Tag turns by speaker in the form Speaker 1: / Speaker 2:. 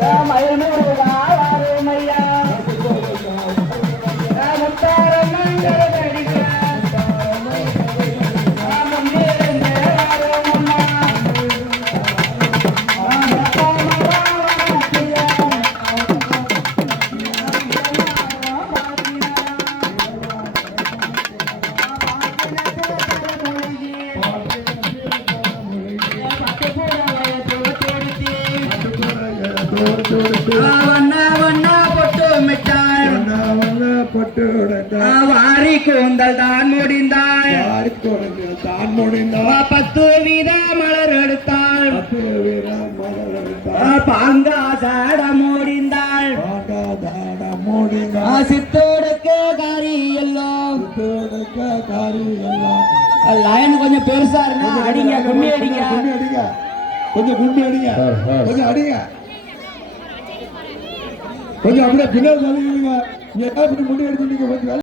Speaker 1: மயிரமே பொட்டு மிட்டாய்
Speaker 2: பட்டு
Speaker 1: வாரி கூந்தல் தான் முடிந்தாள்
Speaker 2: தான் முடிந்தால்
Speaker 1: பத்து வீத மலர் எடுத்தாள்
Speaker 2: பத்து வீரர் மலர் எடுத்தார்.
Speaker 1: பாங்கா சாட முடிந்தாள் சித்தோடுக்கு காரி எல்லாம்.
Speaker 2: காரி எல்லாம்.
Speaker 1: லயன் கொஞ்சம் பெருசா இருந்தா அடிங்க கும்மி அடிங்க.
Speaker 2: கும்மி அடிங்க. கொஞ்சம் கும்மி அடிங்க. கொஞ்சம் அடிங்க. கொஞ்சம் அப்படியே பின்னாடி தள்ளிடுங்க ஏன் இப்படி முடி அடிச்சு நீங்க கொஞ்சம்